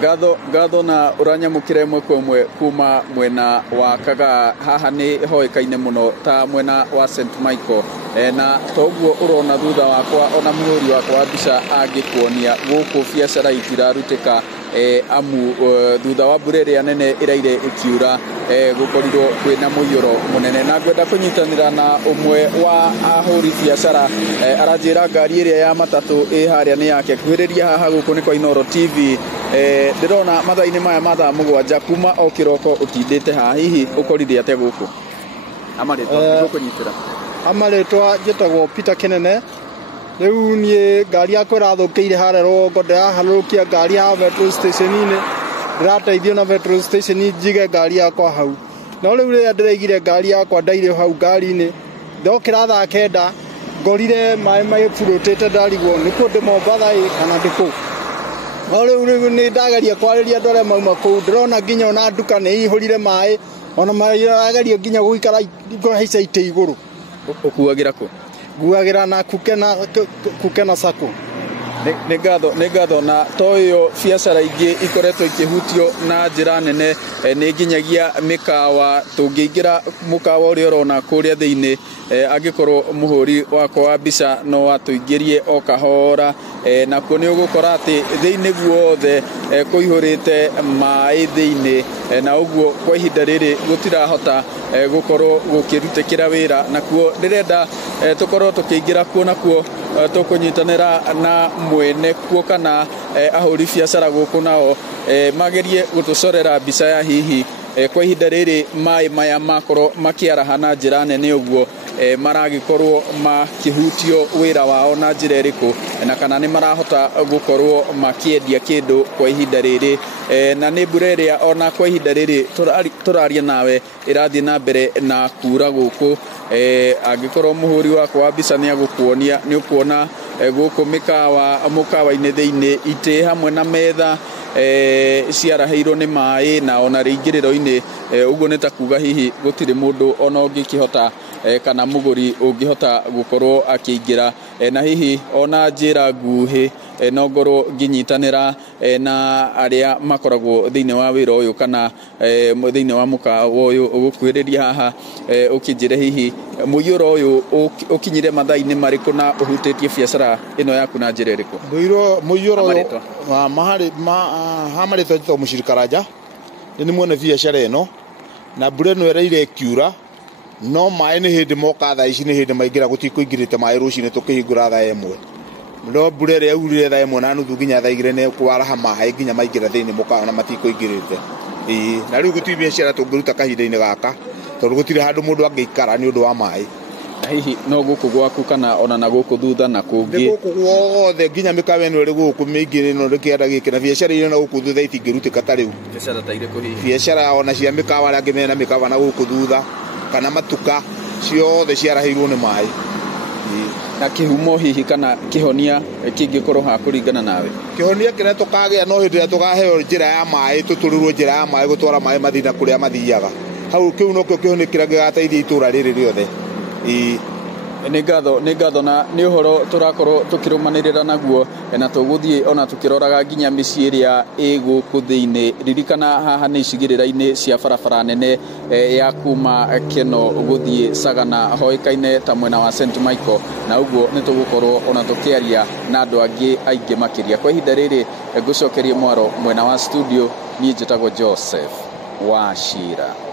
Ngatho na uranyamukire mwe kwemwe kuma mwena wa Kaga. Haha ni hoikaine muno ta mwena wa St Michael, na toguo urona thutha wakwa ona muhuri wakwa wa mbica angikuonia guku biacara itirarutika amu thutha wa mbura iria nene iraire ikiura gukorirwo kwina muiyuro munene. Na ngwenda kunyitanira na umwe wa ahuri biacara aranjira ngari iria ya matatu haria ni yake kuhiriria haha guku ni kwa Inooro TV. Ndirona mathaini maya mathaa mugwanja kuma o kiroko utindite haha, hihi ukorire atia guku? Amaritwa gukunyitira amaritwa njitagwo Peter Kinene. Riu nie ngari yakwa irathukiire haria Rongo, ndiraharukia ngari ya petrol station ini, ndirateithio na petrol station njige ngari yakwa hau. No riu ria ndiraigire ngari yakwa ndaire hau ngari-ini, ndokira thaa kenda ngorire mai furutite ndarigwo niku ndi Mombatha kana ndiku. No riu ni ndageria kwariria andu aria mauma kuu, ndirona nginya ona nduka ni ihurire mai, ona marageria nginya guikara haica ite iguru. Ukuagira ku? Nguagira na Kukena Sacco. Nĩ ngatho na toyo biacara ingĩ ikoretwo ikihutio na njira nene, nĩ nginyagia mikawa. Tũngĩingĩra mukawa ũrĩa ũrona kũrĩa thĩinĩ, angĩkorwo muhuri wakwa wa mbica no atũingĩrie o kahora, nakuo nĩ ũgũkora atĩ thĩinĩ guothe kũihũrĩte maĩ thĩinĩ, na ũguo kwa ihinda rĩrĩ gũtirahota gũkorwo gũkĩrutĩkĩra wĩra. Nakuo ndĩrenda tũkorwo tũkĩingĩra kuo, nakuo tukunyitanira na mwene kuo kana ahuri biacara guku nao magerie gutucorera mbica ya hihi kwa ihinda riri mai maya makorwo makiaraha na njira nene uguo maragikorwo makihutio wira wao na njira iriku, na kana ni marahota gukorwo makiendia kindu kwa ihinda riri, na ni mbura iria ona kwa ihinda riri turaria nawe irathie na mbere na kura guku. Angikorwo muhuri wakwa wa mbica ni agukuonia, ni ukuona guku mukawa-ini thiini ite hamwe na metha ciaraheirwo ni mai, na ona ringiriro-ini uguo ni ta kuga hihi gutiri mundu ona ungikihota kana muguri ungihota gukorwo akiingira, na hihi ona njira nguhi no ngorwo nginyitanira na aria makoragwo thiini wa wira uyu kana thiini wa mukawa uyu ugukwiriria haha ukinjire hihi muiyuro uyu ukinyire mathaa-ini mariku na uhutitie biacara ino yaku na njira iriku? Muiyuro uyu hamaritwa njitagwo Muciri Karanja, ni mwene biacara ino, na mbura ino iraire ikiura, no mai ni hindi moka thaa ici ni hindi maingira gutikuingirite mai rucini tukihingura thaa imwe. No mbura iria yaurire thaa imwe na nuthu nginya thaa igiri ni kwaraha mai nginya maingira thiini mukawa na matikuingirite. Na riu gutiri biacara tungiruta kahinda-ini gaka tondu gutiri handu mundu angiikara ni undu wa mai. Hihi no guku gwaku kana ona na guku thutha na kungi? Guku guothe nginya mikawa ino iri guku mingi ino ri kianda giki, na biacara ino na guku thutha itingirutika ta riu. Biacara ta iriku hihi? Biacara ona cia mikawa aria angi mena mikawa na guku thutha kana matuka ciothe ciaraheirwo ni mai. Na kihumo hihi kana kihonia kingikorwo ha kuringana nawe? Kihonia kiria tukagia no hindi ria tukaheo njira ya mai, tuturirwo njira ya mai gutwara mai mathina kuria mathiaga. Hau kiu no kio kihonia kiria gigateithia itura riri riothe. Ni ngatho na ni uhoro turakorwo tukirumanirira naguo, na tuguthie ona tukiroraga nginya micii iria iguku thiini. Ririkana haha ni icigirira-ini cia barabara nene ya kuma Keno guthie Sagana, hoikaine ta mwena wa St Michael, na uguo ni tugukorwo ona tukiaria na andu angi aingi makiria. Kwa ihinda riri ngucokerie mwaro mwena wa studio, ni njitagwo Joseph Wachira.